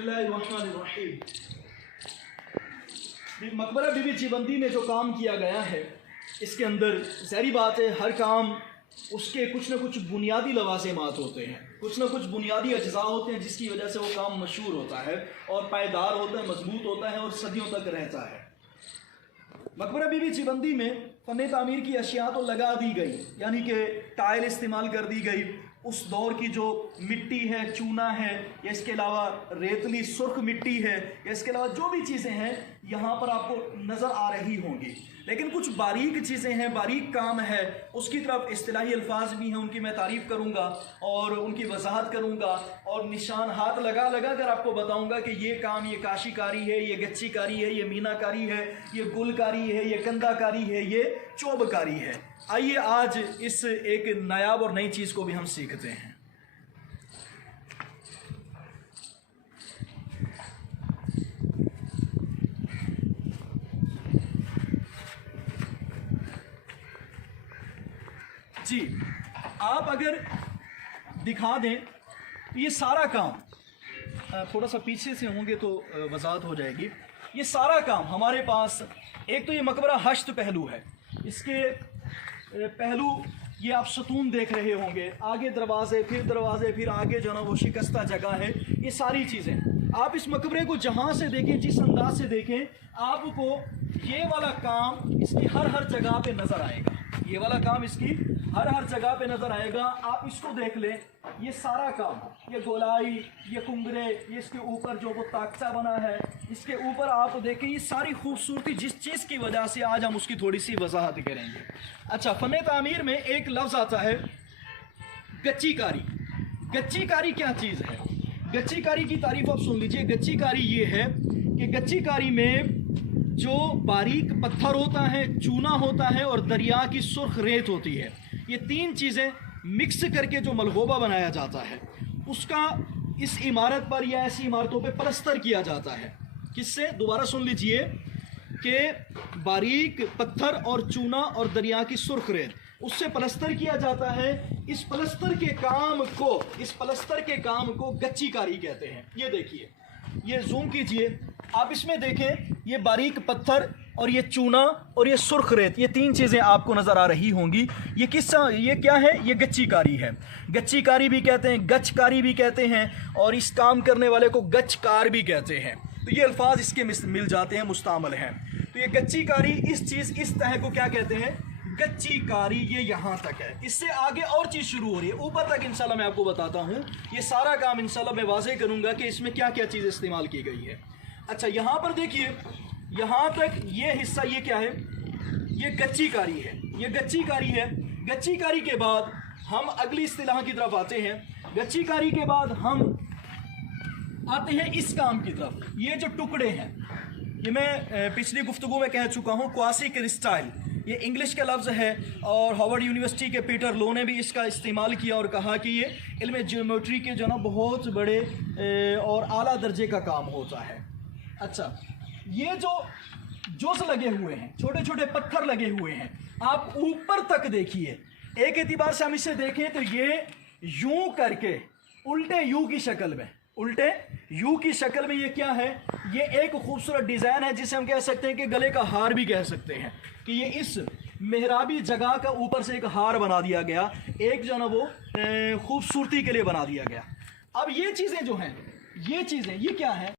बिस्मिल्लाहिर्रहमानिर्रहीम। मकबरा बीबी चीबंदी में जो काम किया गया है, इसके अंदर ज़ाहिर बात है हर काम उसके कुछ न कुछ बुनियादी लवाज़िमात होते हैं, कुछ न कुछ बुनियादी अज्जा होते हैं जिसकी वजह से वो काम मशहूर होता है और पायदार होता है, मजबूत होता है और सदियों तक रहता है। मकबरा बीबी चीबंदी में फ़न तामीर की अशिया तो लगा दी गई, यानी कि टाइल इस्तेमाल कर दी गई, उस दौर की जो मिट्टी है, चूना है, या इसके अलावा रेतली सुर्ख मिट्टी है, या इसके अलावा जो भी चीज़ें हैं यहाँ पर आपको नज़र आ रही होंगी। लेकिन कुछ बारीक चीज़ें हैं, बारीक काम है, उसकी तरफ इस्तिलाही अल्फाज भी हैं, उनकी मैं तारीफ़ करूँगा और उनकी वजाहत करूँगा और निशान हाथ लगा लगा कर आपको बताऊँगा कि ये काम, ये काशीकारी है, ये गच्चीकारी है, ये मीनाकारी है, ये गुलकारी है, ये कंदाकारी है, ये चौबकारी है। आइए आज इस एक नायाब और नई चीज़ को भी हम सीखते हैं। जी, आप अगर दिखा दें तो ये सारा काम, थोड़ा सा पीछे से होंगे तो वजाहत हो जाएगी। ये सारा काम हमारे पास, एक तो ये मकबरा हश्त पहलू है, इसके पहलू ये आप सतून देख रहे होंगे, आगे दरवाजे, फिर आगे जो ना वो शिकस्ता जगह है, ये सारी चीज़ें आप इस मकबरे को जहाँ से देखें, जिस अंदाज से देखें, आपको ये वाला काम इसकी हर जगह पे नज़र आएगा। ये वाला काम इसकी हर जगह पे नज़र आएगा। आप इसको देख लें, ये सारा काम, ये गोलाई, ये कुंगरे, ये इसके ऊपर जो वो ताकचा बना है, इसके ऊपर आप देखें ये सारी खूबसूरती, जिस चीज़ की वजह से आज हम उसकी थोड़ी सी वजाहत करेंगे। अच्छा, फ़न तामीर में एक लफ्ज़ आता है गच्चीकारी। गच्चीकारी क्या चीज़ है? गच्चीकारी की तारीफ आप सुन लीजिए। गच्चीकारी ये है कि गच्चीकारी में जो बारीक पत्थर होता है, चूना होता है और दरिया की सुर्ख रेत होती है, ये तीन चीज़ें मिक्स करके जो मलगोबा बनाया जाता है, उसका इस इमारत पर या ऐसी इमारतों पे पलस्तर किया जाता है। किससे? दोबारा सुन लीजिए कि बारीक पत्थर और चूना और दरिया की सुर्ख रेत, उससे पलस्तर किया जाता है। इस पलस्तर के काम को गच्चीकारी कहते हैं। ये देखिए, ये जूम कीजिए, आप इसमें देखें, ये बारीक पत्थर और ये चूना और ये सुर्ख रेत, ये तीन चीज़ें आपको नज़र आ रही होंगी। ये क्या है? ये गच्चीकारी है। गच्चीकारी भी कहते हैं, गचकारी भी कहते हैं, और इस काम करने वाले को गचकार भी कहते हैं। तो ये अल्फाज इसके मिल जाते हैं, मुस्तामल हैं। तो ये गच्चीकारी, इस चीज़, इस तह को क्या कहते हैं? गच्चीकारी। ये यहाँ तक है, इससे आगे और चीज़ शुरू हो रही है, ऊपर तक इंशाल्लाह मैं आपको बताता हूँ। ये सारा काम इंशाल्लाह मैं वाज़ेह करूँगा कि इसमें क्या क्या चीज़ इस्तेमाल की गई है। अच्छा, यहाँ पर देखिए, यहाँ तक ये हिस्सा, ये क्या है? ये गच्चीकारी है, ये गच्चीकारी है। गच्चीकारी के बाद हम अगली इस्तिलाह की तरफ आते हैं। गच्चीकारी के बाद हम आते हैं इस काम की तरफ। ये जो टुकड़े हैं, ये मैं पिछली गुफ्तगू में कह चुका हूँ, क्वासी क्रिस्टाइल, ये इंग्लिश का लफ्ज़ है और हार्वर्ड यूनिवर्सिटी के पीटर लो ने भी इसका इस्तेमाल किया और कहा कि ये इल्म ज्योमेट्री के जो ना बहुत बड़े और आला दर्जे का काम होता है। अच्छा, ये जो जोश लगे हुए हैं, छोटे छोटे पत्थर लगे हुए हैं, आप ऊपर तक देखिए। एक एतबार से हम इसे देखें तो ये यूं करके उल्टे यू की शक्ल में, उल्टे यू की शक्ल में, ये क्या है? ये एक खूबसूरत डिज़ाइन है जिसे हम कह सकते हैं कि गले का हार भी कह सकते हैं, कि ये इस मेहराबी जगह का ऊपर से एक हार बना दिया गया, एक जो ना वो खूबसूरती के लिए बना दिया गया। अब ये चीज़ें जो हैं, ये चीज़ें, ये क्या है?